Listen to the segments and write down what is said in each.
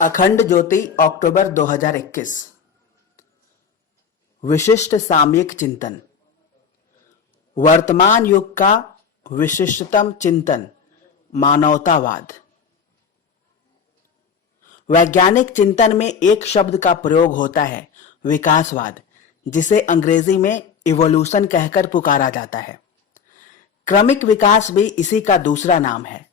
अखंड ज्योति अक्टूबर 2021। विशिष्ट सामयिक चिंतन। वर्तमान युग का विशिष्टतम चिंतन मानवतावाद। वैज्ञानिक चिंतन में एक शब्द का प्रयोग होता है, विकासवाद, जिसे अंग्रेजी में इवोल्यूशन कहकर पुकारा जाता है। क्रमिक विकास भी इसी का दूसरा नाम है।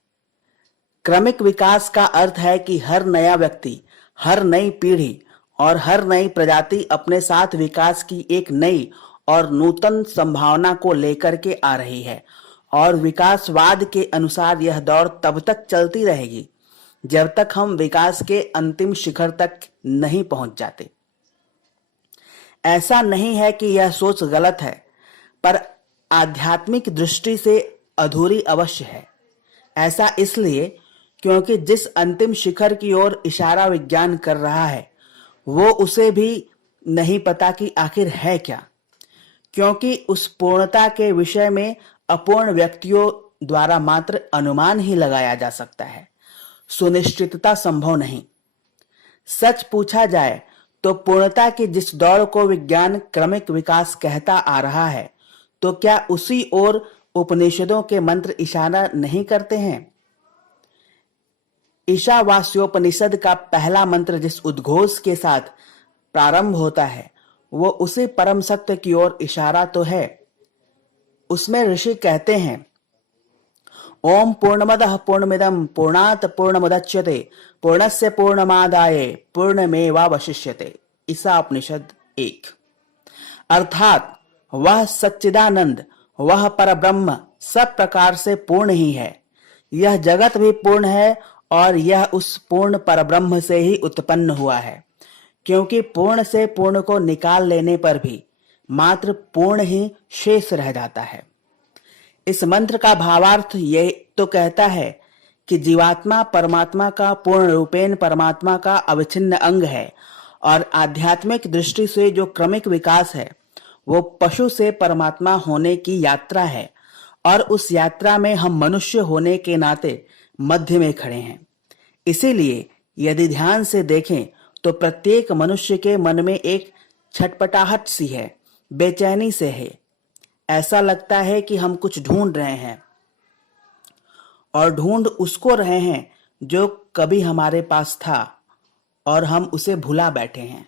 क्रमिक विकास का अर्थ है कि हर नया व्यक्ति, हर नई पीढ़ी और हर नई प्रजाति अपने साथ विकास की एक नई और नूतन संभावना को लेकर के आ रही है, और विकासवाद के अनुसार यह दौड़ तब तक चलती रहेगी जब तक हम विकास के अंतिम शिखर तक नहीं पहुंच जाते। ऐसा नहीं है कि यह सोच गलत है, पर आध्यात्मिक दृष्टि से अधूरी अवश्य है। ऐसा इसलिए क्योंकि जिस अंतिम शिखर की ओर इशारा विज्ञान कर रहा है, वो उसे भी नहीं पता कि आखिर है क्या, क्योंकि उस पूर्णता के विषय में अपूर्ण व्यक्तियों द्वारा मात्र अनुमान ही लगाया जा सकता है, सुनिश्चितता संभव नहीं। सच पूछा जाए तो पूर्णता की जिस दौड़ को विज्ञान क्रमिक विकास कहता आ रहा है, तो क्या उसी ओर उपनिषदों के मंत्र इशारा नहीं करते हैं? ईशावास्योपनिषद का पहला मंत्र जिस उद्घोष के साथ प्रारंभ होता है, वो उसी परम सत्य की ओर इशारा तो है। उसमें ऋषि कहते हैं, ओम पूर्णमदः पूर्णमिदं पूर्णात् पूर्णमुदच्यते पूर्णस्य पूर्णमादाय पूर्णमेवावशिष्यते। ईशा उपनिषद 1। अर्थात वह सच्चिदानंद, वह परब्रह्म सब प्रकार से पूर्ण ही है। यह जगत भी पूर्ण है और यह उस पूर्ण परब्रह्म से ही उत्पन्न हुआ है, क्योंकि पूर्ण से पूर्ण को निकाल लेने पर भी मात्र पूर्ण ही शेष रह जाता है। इस मंत्र का भावार्थ ये तो कहता है कि जीवात्मा परमात्मा का पूर्ण रूपेण परमात्मा का अविच्छिन्न अंग है, और आध्यात्मिक दृष्टि से जो क्रमिक विकास है वो पशु से परमात्मा होने की यात्रा है, और उस यात्रा में हम मनुष्य होने के नाते मध्य में खड़े हैं। इसीलिए यदि ध्यान से देखें तो प्रत्येक मनुष्य के मन में एक छटपटाहट सी है, बेचैनी से है। ऐसा लगता है कि हम कुछ ढूंढ रहे हैं, और ढूंढ उसको रहे हैं जो कभी हमारे पास था और हम उसे भुला बैठे हैं।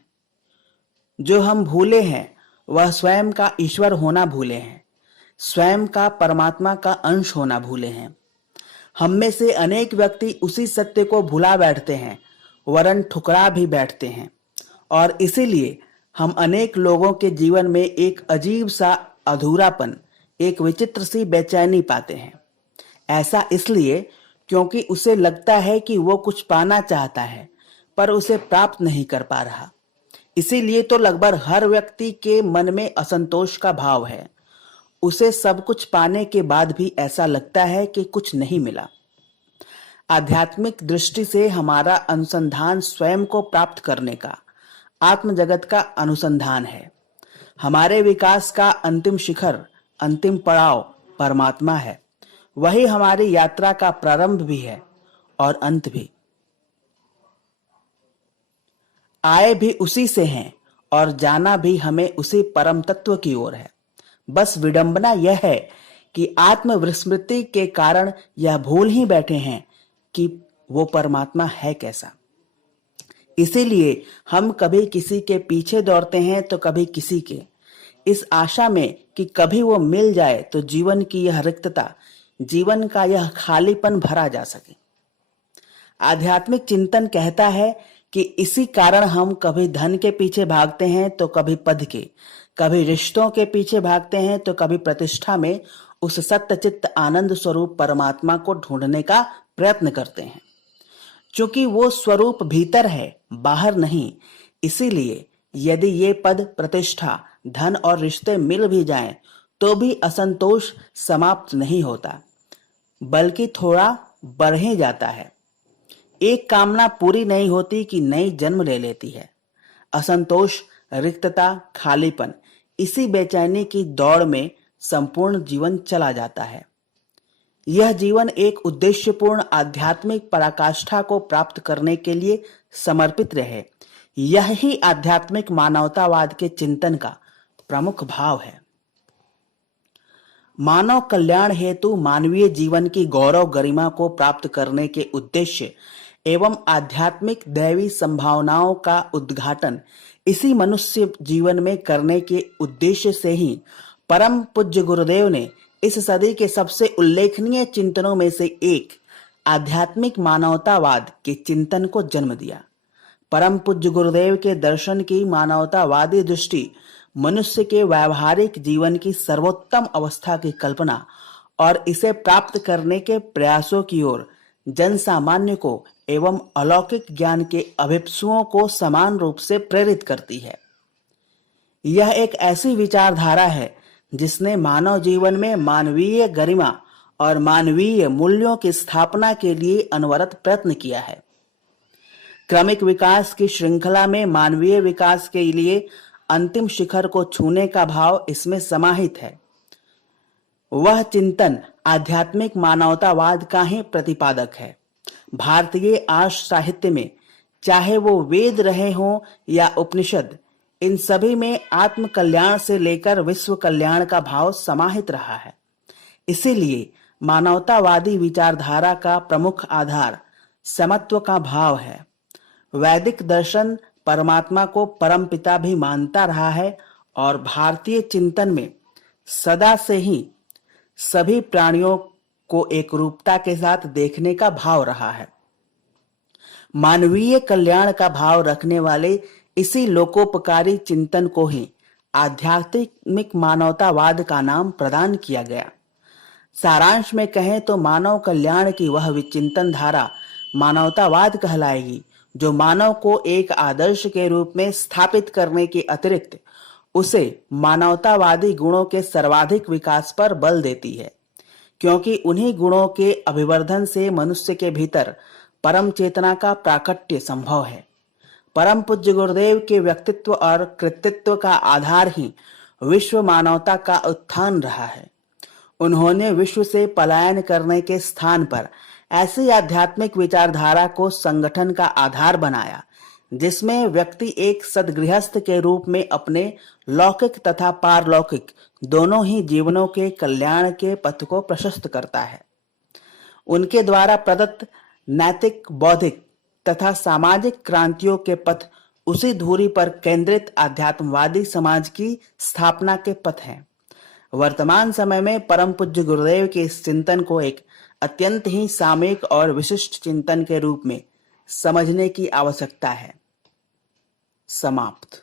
जो हम भूले हैं वह स्वयं का ईश्वर होना भूले हैं, स्वयं का परमात्मा का अंश होना भूले हैं। हम में से अनेक व्यक्ति उसी सत्य को भुला बैठते हैं, वरन ठुकरा भी बैठते हैं, और इसीलिए हम अनेक लोगों के जीवन में एक अजीब सा अधूरापन, एक विचित्र सी बेचैनी पाते हैं। ऐसा इसलिए क्योंकि उसे लगता है कि वो कुछ पाना चाहता है, पर उसे प्राप्त नहीं कर पा रहा। इसीलिए तो लगभग हर व्यक्ति के मन में असंतोष का भाव है। उसे सब कुछ पाने के बाद भी ऐसा लगता है कि कुछ नहीं मिला। आध्यात्मिक दृष्टि से हमारा अनुसंधान स्वयं को प्राप्त करने का, आत्म जगत का अनुसंधान है। हमारे विकास का अंतिम शिखर, अंतिम पड़ाव परमात्मा है। वही हमारी यात्रा का प्रारंभ भी है और अंत भी। आए भी उसी से हैं और जाना भी हमें उसी परम तत्व की ओर है। बस विडंबना यह है कि आत्मविस्मृति के कारण यह भूल ही बैठे हैं कि वो परमात्मा है कैसा। इसीलिए हम कभी किसी के पीछे दौड़ते हैं तो कभी किसी के, इस आशा में कि कभी वो मिल जाए तो जीवन की यह रिक्तता, जीवन का यह खालीपन भरा जा सके। आध्यात्मिक चिंतन कहता है कि इसी कारण हम कभी धन के पीछे भागते हैं तो कभी पद के, कभी रिश्तों के पीछे भागते हैं तो कभी प्रतिष्ठा में उस सत्यचित्त आनंद स्वरूप परमात्मा को ढूंढने का प्रयत्न करते हैं। क्योंकि वो स्वरूप भीतर है, बाहर नहीं। इसीलिए यदि ये पद, प्रतिष्ठा, धन और रिश्ते मिल भी जाएं तो भी असंतोष समाप्त नहीं होता, बल्कि थोड़ा बढ़ ही जाता है। एक कामना पूरी नहीं होती कि नई जन्म ले लेती है। असंतोष, रिक्तता, खालीपन, इसी बेचैनी की दौड़ में संपूर्ण जीवन चला जाता है। यह जीवन एक उद्देश्यपूर्ण आध्यात्मिक पराकाष्ठा को प्राप्त करने के लिए समर्पित रहे। यह ही आध्यात्मिक मानवतावाद के चिंतन का प्रमुख भाव है। मानव कल्याण हेतु मानवीय जीवन की गौरव गरिमा को प्राप्त करने के उद्देश्य एवं आध्यात्मिक दैवी संभावनाओं का उद्घाटन इसी मनुष्य जीवन में करने के उद्देश्य से ही परम पूज्य गुरुदेव ने इस सदी के सबसे उल्लेखनीय चिंतनों में से एक आध्यात्मिक मानवतावाद के चिंतन को जन्म दिया। परम पूज्य गुरुदेव के दर्शन की मानवतावादी दृष्टि मनुष्य के व्यावहारिक जीवन की सर्वोत्तम अवस्था की कल्पना और इसे प्राप्त करने के प्रयासों की ओर जन सामान्य को एवं अलौकिक ज्ञान के अभिप्सुओं को समान रूप से प्रेरित करती है। यह एक ऐसी विचारधारा है जिसने मानव जीवन में मानवीय गरिमा और मानवीय मूल्यों की स्थापना के लिए अनवरत प्रयत्न किया है। क्रमिक विकास की श्रृंखला में मानवीय विकास के लिए अंतिम शिखर को छूने का भाव इसमें समाहित है। वह चिंतन आध्यात्मिक मानवतावाद का ही प्रतिपादक है। भारतीय आर्ष साहित्य में चाहे वो वेद रहे हों या उपनिषद, इन सभी में आत्म कल्याण से लेकर विश्व कल्याण का भाव समाहित रहा है। इसीलिए मानवतावादी विचारधारा का प्रमुख आधार समत्व का भाव है। वैदिक दर्शन परमात्मा को परम पिता भी मानता रहा है और भारतीय चिंतन में सदा से ही सभी प्राणियों को एक रूपता के साथ देखने का भाव रहा है। मानवीय कल्याण का भाव रखने वाले इसी लोकोपकारी चिंतन को ही आध्यात्मिक मानवतावाद का नाम प्रदान किया गया। सारांश में कहें तो मानव कल्याण की वह विचिंतन धारा मानवतावाद कहलाएगी, जो मानव को एक आदर्श के रूप में स्थापित करने के अतिरिक्त उसे मानवतावादी गुणों के सर्वाधिक विकास पर बल देती है, क्योंकि उन्हीं गुणों के अभिवर्धन से मनुष्य के भीतर परम चेतना का प्राकट्य संभव है। परम पूज्य गुरुदेव के व्यक्तित्व और कृतित्व का आधार ही विश्व मानवता का उत्थान रहा है। उन्होंने विश्व से पलायन करने के स्थान पर ऐसी आध्यात्मिक विचारधारा को संगठन का आधार बनाया, जिसमें व्यक्ति एक सद्गृहस्थ के रूप में अपने लौकिक तथा पारलौकिक दोनों ही जीवनों के कल्याण के पथ को प्रशस्त करता है। उनके द्वारा प्रदत्त नैतिक, बौद्धिक तथा सामाजिक क्रांतियों के पथ उसी धुरी पर केंद्रित आध्यात्मवादी समाज की स्थापना के पथ हैं। वर्तमान समय में परम पूज्य गुरुदेव के इस चिंतन को एक अत्यंत ही सामयिक और विशिष्ट चिंतन के रूप में समझने की आवश्यकता है। समाप्त।